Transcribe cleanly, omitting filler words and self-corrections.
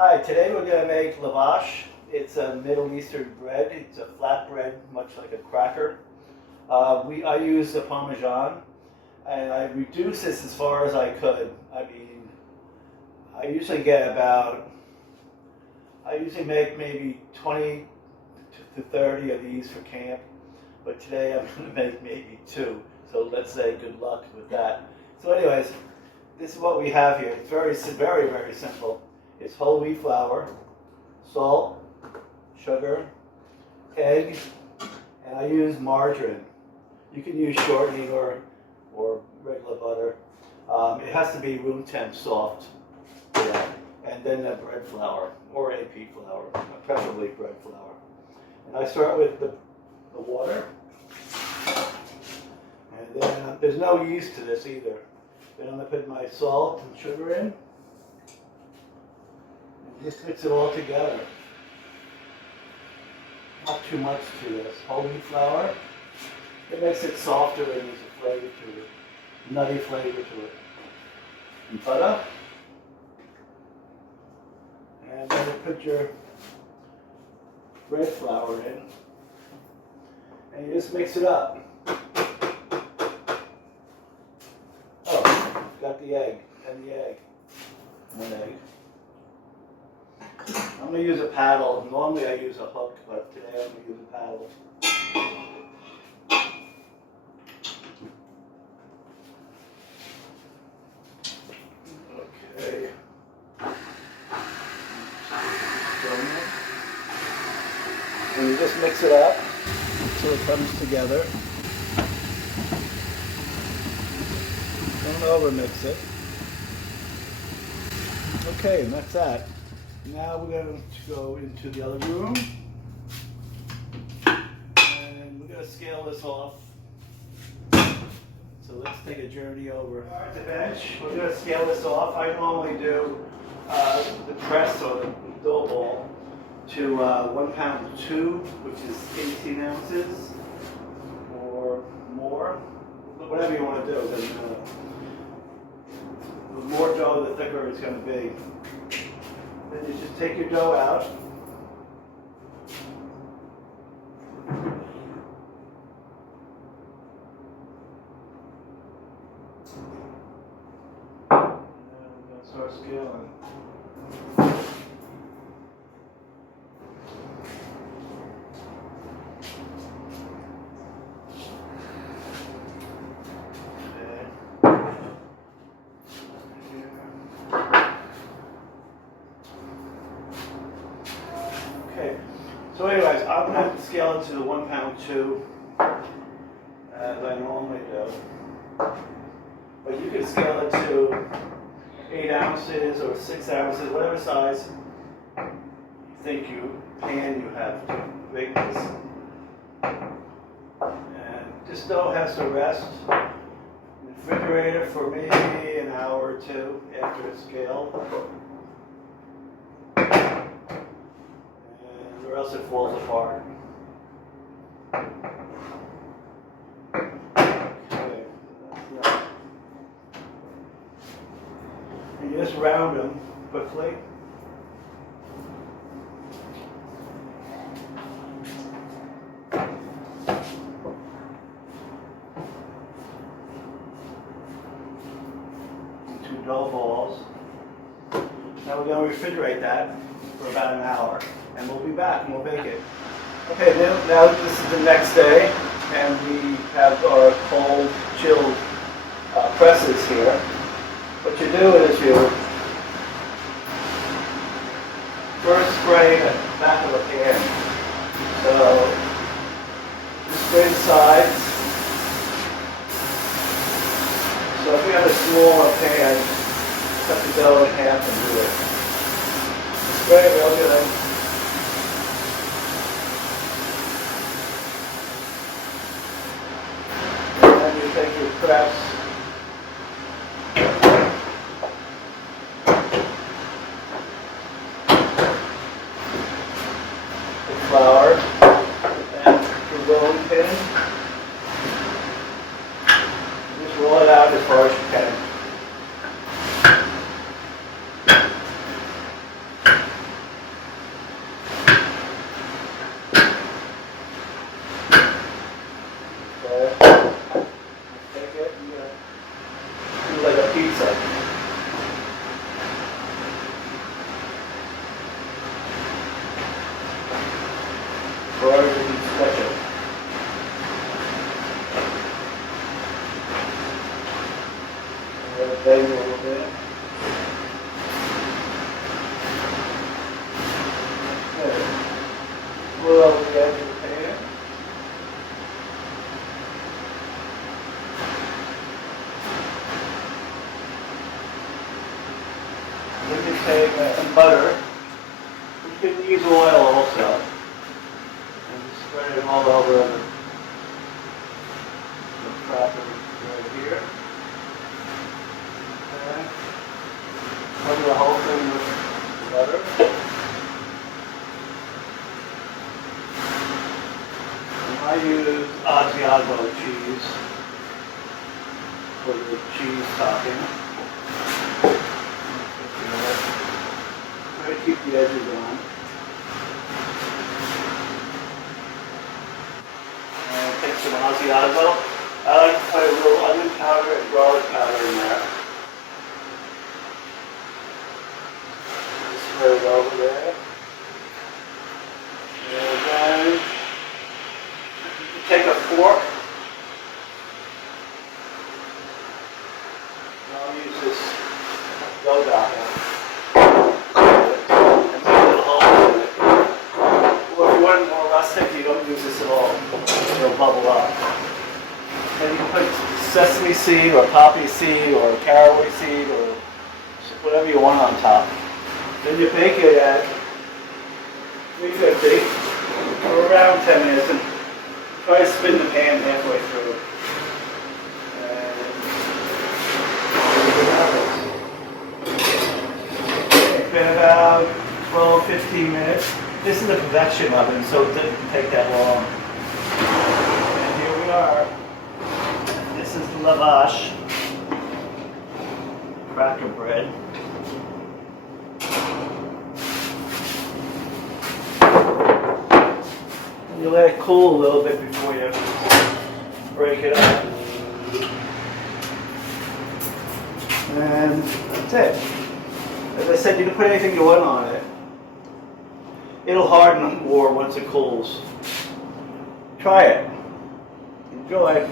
Hi, today we're going to make lavash. It's a Middle Eastern bread. It's a flat bread, much like a cracker. I use the Parmesan, and I reduce this as far as I could. I usually make maybe 20 to 30 of these for camp, but today I'm going to make maybe 2. So let's say good luck with that. So anyways, this is what we have here. It's very, very simple. It's whole wheat flour, salt, sugar, egg, and I use margarine. You can use shortening or regular butter. It has to be room temp soft. Yeah. And then the bread flour or AP flour, preferably bread flour. And I start with the water. And then there's no yeast to this either. Then I'm going to put my salt and sugar in. Just mix it all together. Not too much to this. Whole wheat flour. It makes it softer and there's a flavor to it. Nutty flavor to it. And butter. And then you put your bread flour in. And you just mix it up. Oh, got the egg. And the egg. 1 egg. I'm going to use a paddle. Normally I use a hook, but today I'm going to use a paddle. Okay. And you just mix it up until it comes together. Don't overmix it. Okay, and that's that. Now we're going to go into the other room, and we're going to scale this off. So let's take a journey over at the bench. We're going to scale this off. I normally do the press or the dough ball to 1 pound 2, which is 18 ounces or more, whatever you want to do. The more dough, the thicker it's going to be. Then you just take your dough out. And we're going to start scaling. Okay, so anyways, I'm going to scale it to the 1 pound 2, as I normally do. But you can scale it to 8 ounces or 6 ounces, whatever size you think pan you have to make this. And this dough has to rest in the refrigerator for maybe an hour or 2 after it's scaled. Or else it falls apart. Okay, that's that. And you just round them quickly. Into dough balls. Now we're going to refrigerate that for about an hour. And we'll be back and we'll bake it. Okay, now this is the next day, and we have our cold, chilled presses here. What you do is you first spray the back of the pan. So you spray the sides. So if you have a smaller pan, cut the dough in half and do it. Spray it real good. You take your press, the flour, and your rolling pin. Just roll it out as far as you can. or did you stretch it? Let it bang a little bit. Okay. Pull over the edge of the pan. Then you take some butter. You can use oil also. And just spread it all over the cracker right here. Okay. Cover the whole thing with butter. And I use Asiago cheese for the cheese topping. Try to keep the edges on. And take some Asiago. I like to put a little onion powder and garlic powder in there. Just spread it over there. And then you take a fork. And I'll use this dough dot. You don't use this at all. It'll bubble up. And you can put sesame seed or poppy seed or caraway seed or whatever you want on top. Then you bake it at 350 for around 10 minutes and try to spin the pan halfway through. And it's been about 12-15 minutes. This is a convection oven, so it didn't take that long. And here we are. This is the Lavash cracker bread. And you let it cool a little bit before you break it up. And that's it. As I said, you can put anything you want on it. It'll harden more once it cools. Try it. Enjoy.